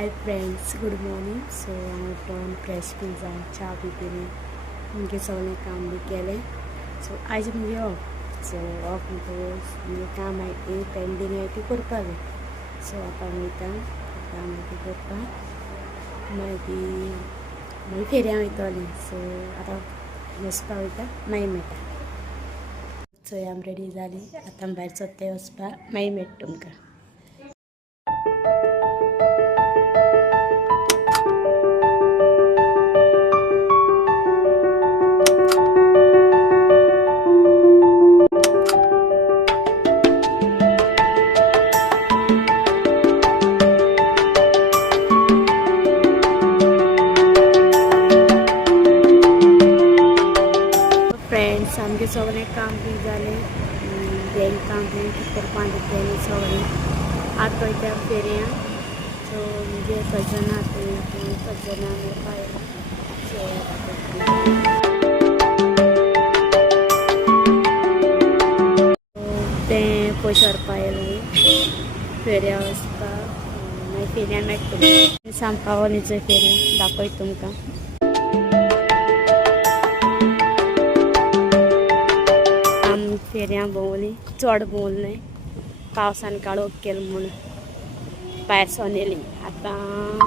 Hi friends, good morning. So हांव उठून fresh बी जावन च्या बी पिली, मुगे सगळें काम बी केलें. सो आयज मुगे ऑफ. सो ऑफ मुगे काम आहाय ती पेंडींग आहाय ती करपा जाय. सो आतां वयता काम आहाय ती करपाक, मागीर फेऱ्या वयतलें. सो आतां न्हेसपा वयता, मागीर मेळटा. सो आम रेडी जाली, आतां भायर सोदतें वचपाक, मागीर मेळटा तुमकां. फ्रेंड्स, आमगे सगळें काम बी जालें. बँक काम बी करपा केलें सगळें. आतां वयता फेरया. सो मुगे कजन आहा ती कजना मेळपा येयला. सो तें पयशे व्हरपा येयलें फेरया वचपाक. मागीर फेरया मेळटा. सांपावलीचो फेरया दाखयता तुमकां. फेरया भोंवली, चड भोंवली न्हय, पावसान काळोख केलो म्हूण भायर सोन येयली. आतां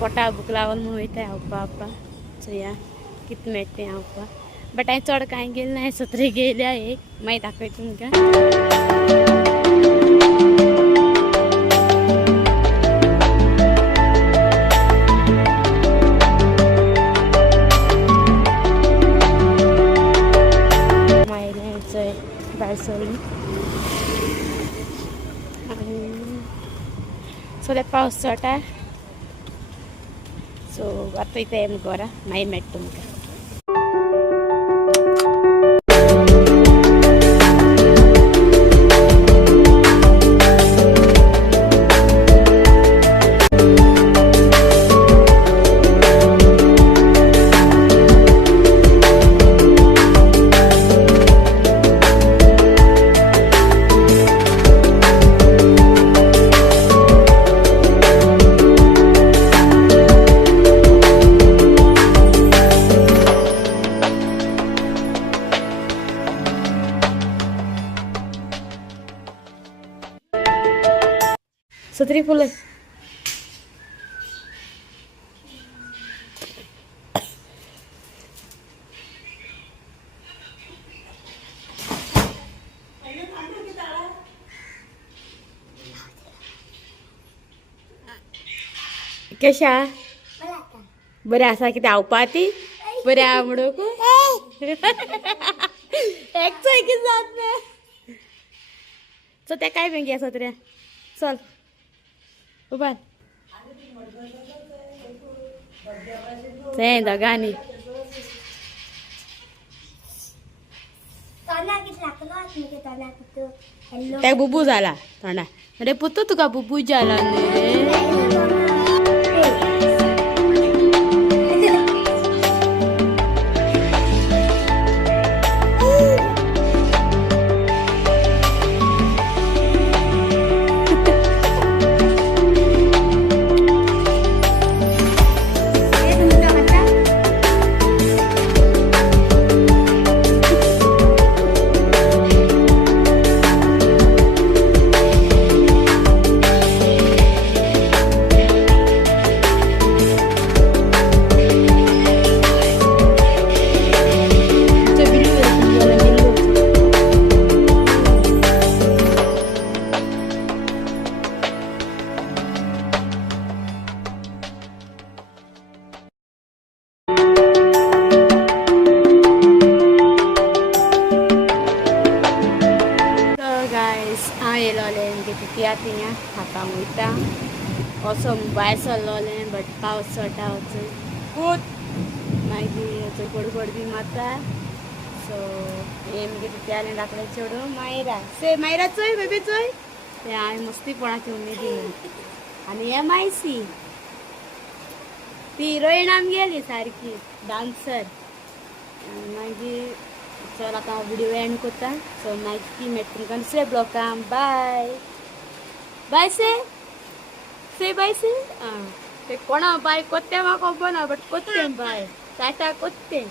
पोटा भूक लागल म्हूण वयता हांवपा. चोया कितें मेळटा तें हांवपा. बट हांवें चड कांय गेलें ना, सत्री गेल्या एक. मागीर दाखयता तुमकां. सो ते पावस चोटा. सो आतां इथं येम घरा, मागीर मेळटा तुमकां. सत्री फुलं कशा बरें आसा. कितें हांवपा ती बरें आहा म्हणून एकचोय कितें जात ना. सो ते काय बेंगी आसा सत्र्या चल उबार तें दोगांनी ते बुबू जाला थोडा. अरे पुत्तू तुका बुबू जाला न्ही. हांव येयलोलें म्हणजे तिया थिंगा हातांक वयता. असो भायर सरलोलें बट पावस चोटा वचून खूब मागीर गडबड बी मारता. सो हे मगे तियालें धाकलें चेडूं मायरा. से मायरा चोय बेबी चोय. ते हांवें मस्तीपणाची उमेदीन. आनी हे मायसी ती हिरोईन आमगेली सारकी डान्सर. मागीर चल आतां व्हिडिओ एंड करता. सो मागीर मेळटा तुमकां दुसऱ्या ब्लॉगान. बाय बाय से से बाय से ते कोणा बाय कोत्ते माको बना बट कोत्ते बाय टाटा कोत्ते